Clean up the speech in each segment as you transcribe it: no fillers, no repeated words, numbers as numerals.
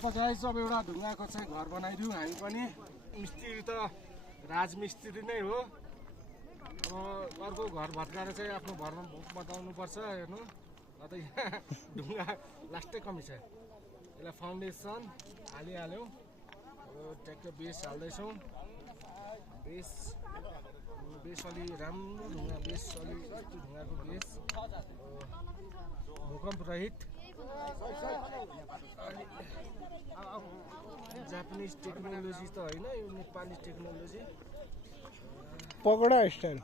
त गाइस अब एउटा ढुङ्गाको चाहिँ घर बनाइदिउँ हामी पनि। मिस्त्री त राजमिस्त्री नै हो। अब अर्को घर भत्काएर चाहिँ आफ्नो घरमा बताउनु पर्छ। हेर्नु त यहाँ ढुङ्गा लास्टै कमी छ। यसलाई फाउन्डेसन हालिहाल्यौँ। अब ट्याक्क बेस हाल्दैछौँ। बेस अलि राम्रो ढुङ्गा, बेस अलि यस्तो ढुङ्गाको बेस भूकम्प रहित। जापानिज टेक्नोलोजी त होइन, यो नेपाली टेक्नोलोजी। पगडा स्टाइल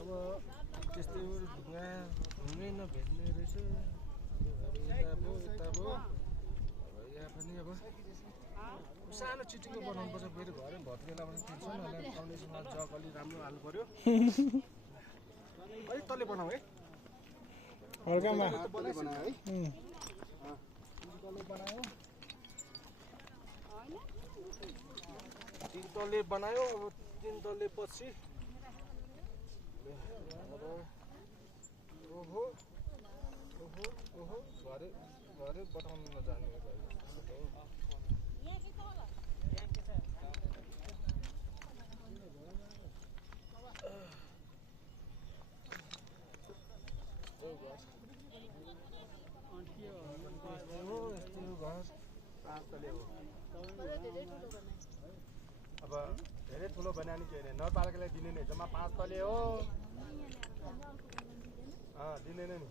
अब त्यस्तै ढुङ्गै नभेट्ने रहेछ। यता भयो यहाँ पनि अब सानो चिटिको बनाउनु पर्छ। फेरि घरै भत्केला भने टेन्सन होला। फाउन्डेसनमा जग अलि राम्रो हाल्नु पर्यो। अलिक तले बनाऊ है। हल्कामा तले बनायो है। तले बनायो, 3 तले बनायो। अब 3 तले पछि ओहो घरै बताउनु नजाने अब धेरै ठुलो बनाउने के अरे नगरपालिकालाई दिने नै जम्मा 5 तले हो। दिँदैन नि।